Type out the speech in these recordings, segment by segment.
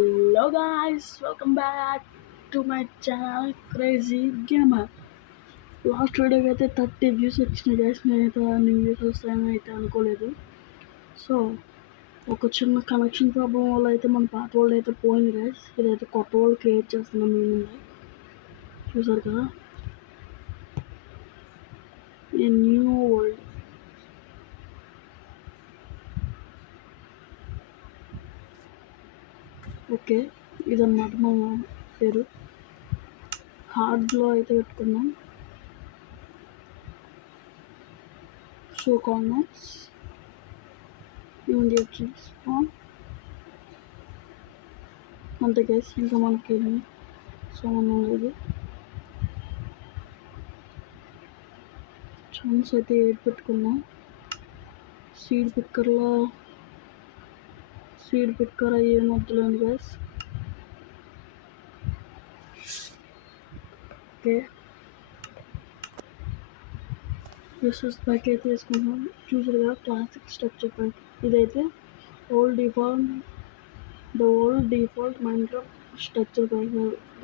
Hello guys, welcome back to my channel Crazy Gamer. Last వీడియోకి అయితే 30 వ్యూస్ వచ్చినాయి గైస్. నేనైతే అన్ని వ్యూస్ వస్తాయని అయితే అనుకోలేదు. సో ఒక చిన్న కనెక్షన్ ప్రాబ్లం వల్ల అయితే మన పాత వాళ్ళు అయితే పోయింది గైస్. ఇదైతే కొత్త వాళ్ళు క్రియేట్ చేస్తున్నాం మీ ముందు. చూసారు కదా, ఈ న్యూ వరల్డ్. ఓకే, ఇదన్నమాట మన పేరు. హార్డ్లో అయితే పెట్టుకున్నాం. షో కామెంట్స్ ఇమీడియట్ రెస్పాన్స్ అంతే గైస్. ఇంకా మనకి సంబంధం లేదు. ఛాన్స్ అయితే 8 పెట్టుకున్నాం. సీడ్ పిక్కర్ అయ్యే వద్దులేండి గైస్. ఓకే, రిసోర్స్ ప్యాక్ అయితే వేసుకుంటున్నాం. చూసారు కదా, క్లాసిక్ స్ట్రక్చర్ ప్యాక్. ఇదైతే old default Minecraft structure pack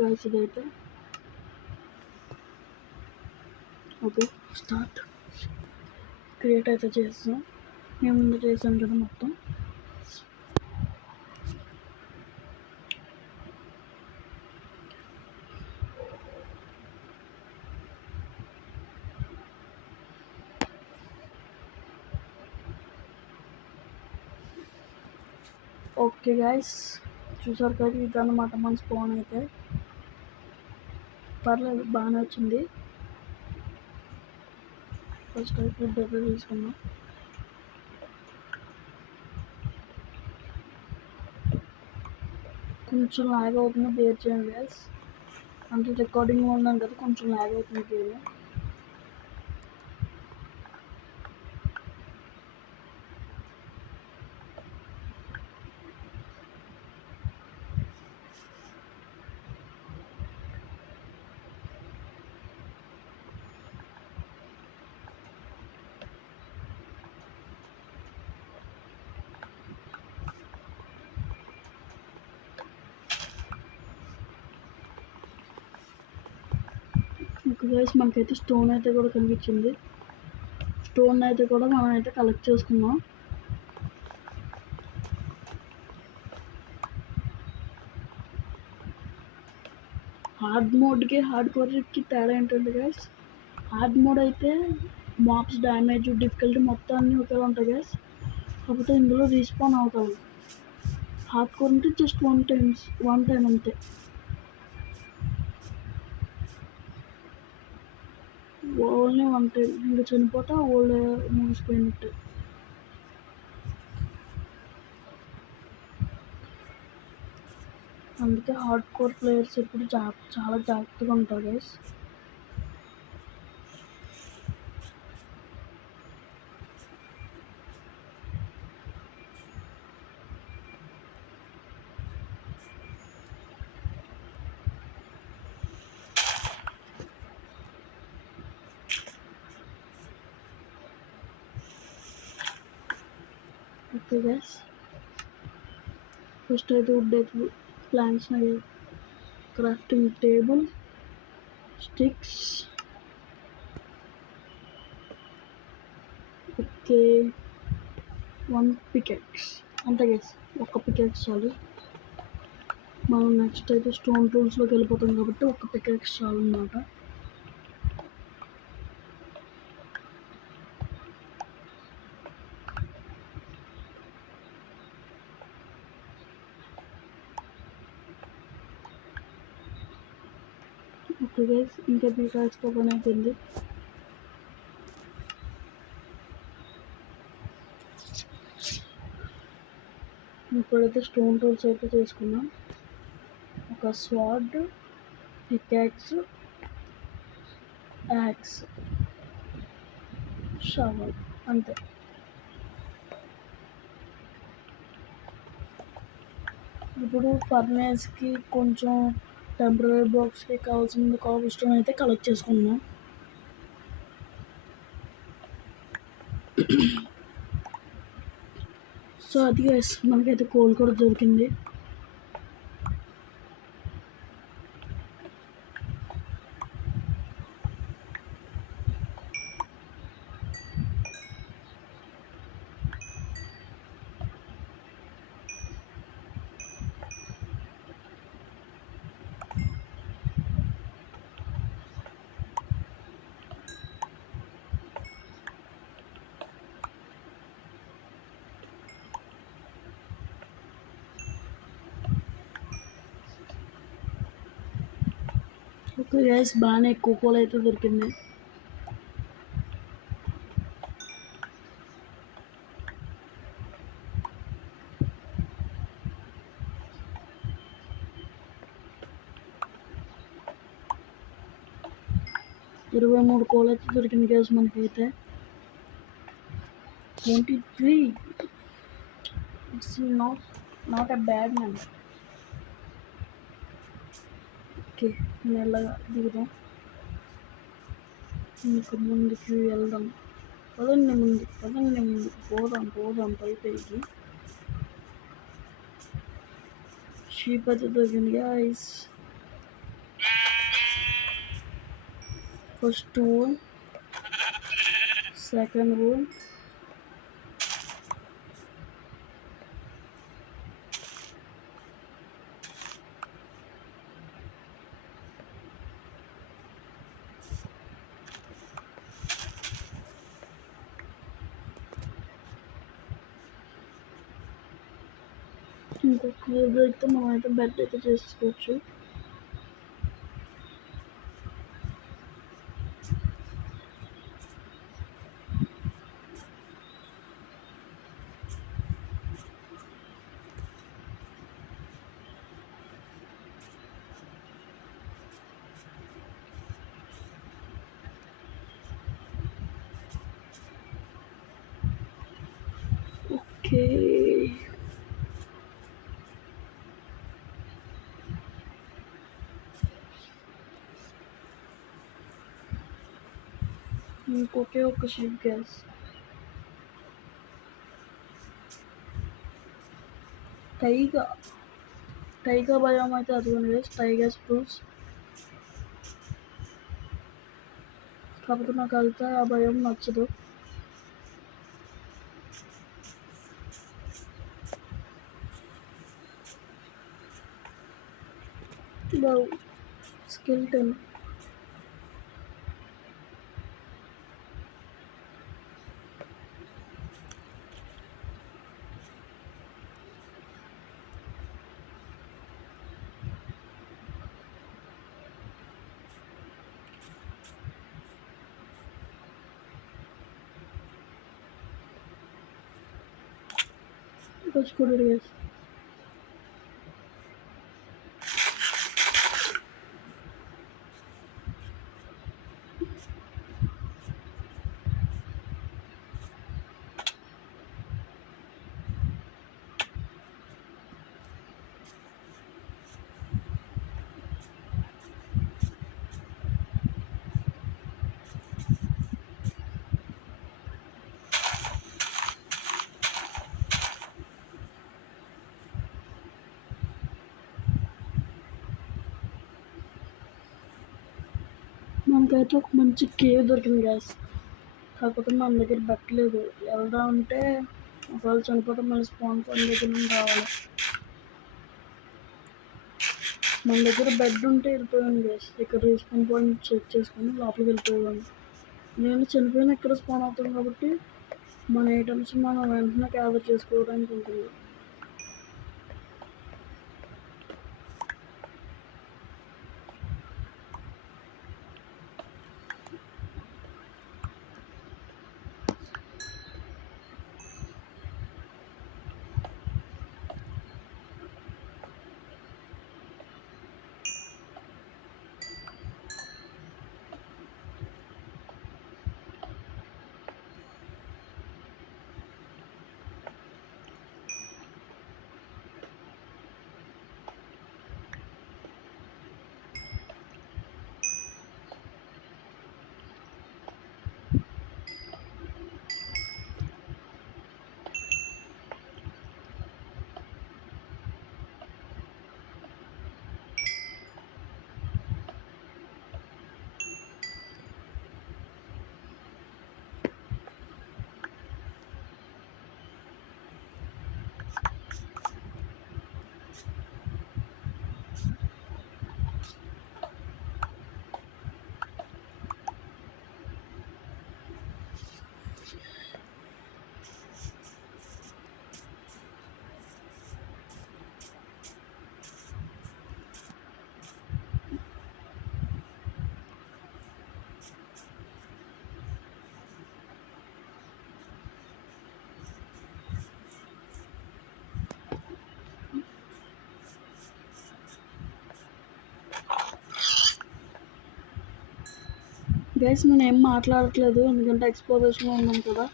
guys ఇదైతే. Okay, start. క్రియేట్ అయితే చేస్తాం. మేము ముందు చేసాం కదా మొత్తం. ఓకే గైస్, చూసారు కదా, ఇదన్నమాట మన స్పాన్ అయితే. పర్లేదు, బాగానే వచ్చింది. ఫస్ట్ అయితే ఫుడ్ అయితే తీసుకున్నాం. కొంచెం లాగ్ అవుతుంది, బేర్ చేయండి గైస్. అంటే రికార్డింగ్లో ఉన్నాం కదా, కొంచెం లాగ్ అవుతుంది గేమ్. ఓకే గైస్, మనకైతే స్టోన్ అయితే కూడా కనిపించింది. స్టోన్ అయితే కూడా మనం అయితే కలెక్ట్ చేసుకున్నాం. హార్డ్ మోడ్కి హార్డ్ కోర్కి తేడా ఏంటంటే గైస్, హార్డ్ మోడ్ అయితే మాప్స్ డ్యామేజ్ డిఫికల్టీ మొత్తం అన్నీ ఒకేలా ఉంటాయి గైస్. కాకపోతే ఇందులో రీస్పాన్ అవుతాయి. హార్డ్ కోర్ అంటే జస్ట్ వన్ టైం అంతే. ఓన్లీ వన్ టైం, ఇంకా చనిపోతే ఓల్డ్ ముగిసిపోయినట్టు. అందుకే హార్డ్ కోర్ ప్లేయర్స్ ఎప్పుడు చాలా జాగ్రత్తగా ఉంటారు గైస్. ఓకే గైస్, ఫస్ట్ అయితే వుడ్ అయితే plants crafting table, sticks. Okay, 1 పికెక్స్ అంతే గైస్. ఒక్క పికెక్స్ చాలు. మనం నెక్స్ట్ అయితే స్టోన్ టూల్స్లోకి వెళ్ళిపోతాం కాబట్టి ఒక్క పికెక్స్ చాలు అన్నమాట. ఓకే గైస్, ఇంకా పికాక్స్తో పని అయిపోయింది. ఇప్పుడైతే స్టోన్ టూల్స్ అయితే చేసుకున్నాం. ఒక స్వాడ్, పికాక్స్, యాక్స్, షవల్ అంతే. ఇప్పుడు ఫర్నేస్కి కొంచెం టెంపరీ బాక్స్కి కావాల్సిన కాబుల్ స్టోన్ అయితే కలెక్ట్ చేసుకున్నాం. సో అది గైస్, మనకైతే కోల్ కూడా దొరికింది. ఓకే గైస్, బాగానే ఎక్కువ కోల్ అయితే దొరికింది. 23 కోల్ అయితే దొరికింది గైస్ మనకైతే. 23, it's not a bad number. Okay, మెల్లగా దిగుదాం, ఇంకా ముందుకు వెళ్దాం. పదండి ముందుకు పోదాం పైకి. షీప్ అయితే దొరికింది guys. First wool, second wool, ఇంకొక అయితే మనం అయితే బెడ్ అయితే చేసుకోవచ్చు. ఓకే, ఇంకొకే ఒక షీప్ గ్యాస్. టైగా భయం అయితే అదిగోండి గైస్, టైగర్ ప్రూఫ్స్. కాకపోతే నాకు వెళ్తే ఆ భయం నచ్చదు. స్కెల్టన్. వచ్చుకోండి గైస్. మనకైతే ఒక మంచి కేవ్ దొరికింది గ్యాస్. కాకపోతే మన దగ్గర బట్టలేదు. వెళ్దాం అంటే ఒకవేళ చనిపోతే మళ్ళీ స్పాన్ పాయింట్ దగ్గర నుండి రావాలి. మన దగ్గర బెడ్ ఉంటే వెళ్ళిపోయాను గ్యాస్. ఇక్కడ రెస్పాన్ పాయింట్ చెక్ చేసుకొని లోపలికి వెళ్ళిపోయాను. నేను చనిపోయిన ఇక్కడ స్పాన్ అవుతాను కాబట్టి మన ఐటమ్స్ మనం వెంటనే గ్యాదర్ చేసుకోవడానికి ఉంటుంది. గైస్ నేను ఏం మాట్లాడట్లేదు ఎందుకంటే ఎక్స్‌ప్లోరేషన్‌లో ఉన్నాం కదా!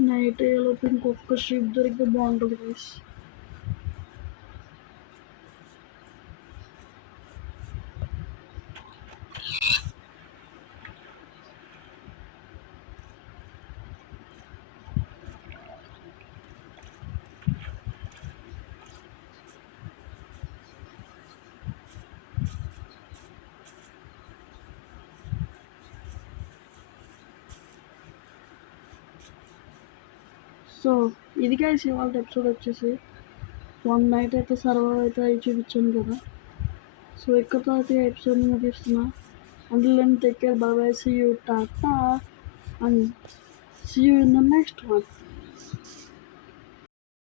నైట్ అయ్యేలోపు ఇంకొక షీప్ దొరికితే బాగుంటుంది గైస్. సో ఇది గైస్ ఇవాళ ఎపిసోడ్ వచ్చేసి 1 నైట్ అయితే సర్వైవ్ అయితే అయి చూపించాను కదా! సో ఇక్కడితో అయితే ఎపిసోడ్‌ని ముగిస్తున్నా. Until then take care, bye bye, see you, టాటా and see you in the next one.